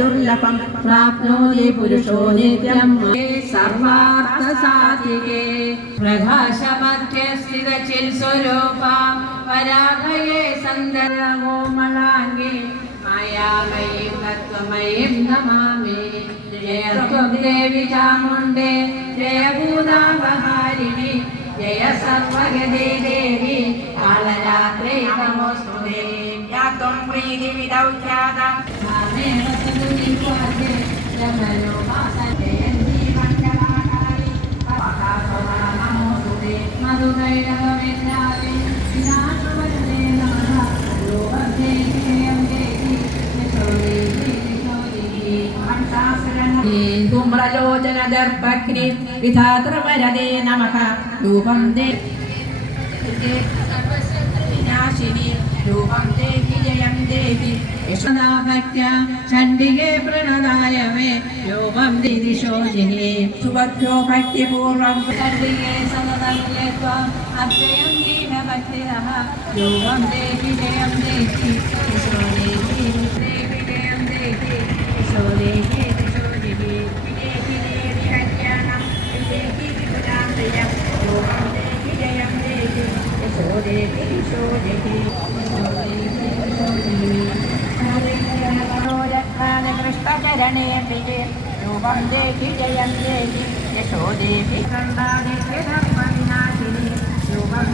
दुर्लभं प्राप्नोति पुरुषो नित्यं सर्वार्थसाधिके प्रकाशमध्ये स्थितचित्स्वरूपां पराभये सन्दर्भोमलाङ्गे मायामयीं तत्त्वमयीं नमामि जय त्वं देवि चामुण्डे जय भूतापहारिणि जय सर्वगते देवी कालरात्रे नमोस्तुते या त्वं प्रीतिविदौख्यातं धूम्रलोचन दर्पग्नि विधातृवरदे नमः रूपं दे सर्वशक्तिविनाशिनी रूपं देहि जयं देहि यशोदाभक्त्या चण्डिके प्रणदाय मे योगं दिदिशोचिनी सुभद्रो भक्तिपूर्वं चण्डिके सततं त्वम् अद्वयं दीनभक्तिरः योगं देहि जयं देहि यशो देहि देवि जयं देहि यशो देहि दिशोचिनी विदेहि देवि कल्याणं विदेहि विपुलां प्रियं योगं देहि जयं देहि यशो देहि दिशोचिनी कृष्णचरणे प्रिये रूपं देहि जयं देहि यशो देहि करुणादित्य धर्मनि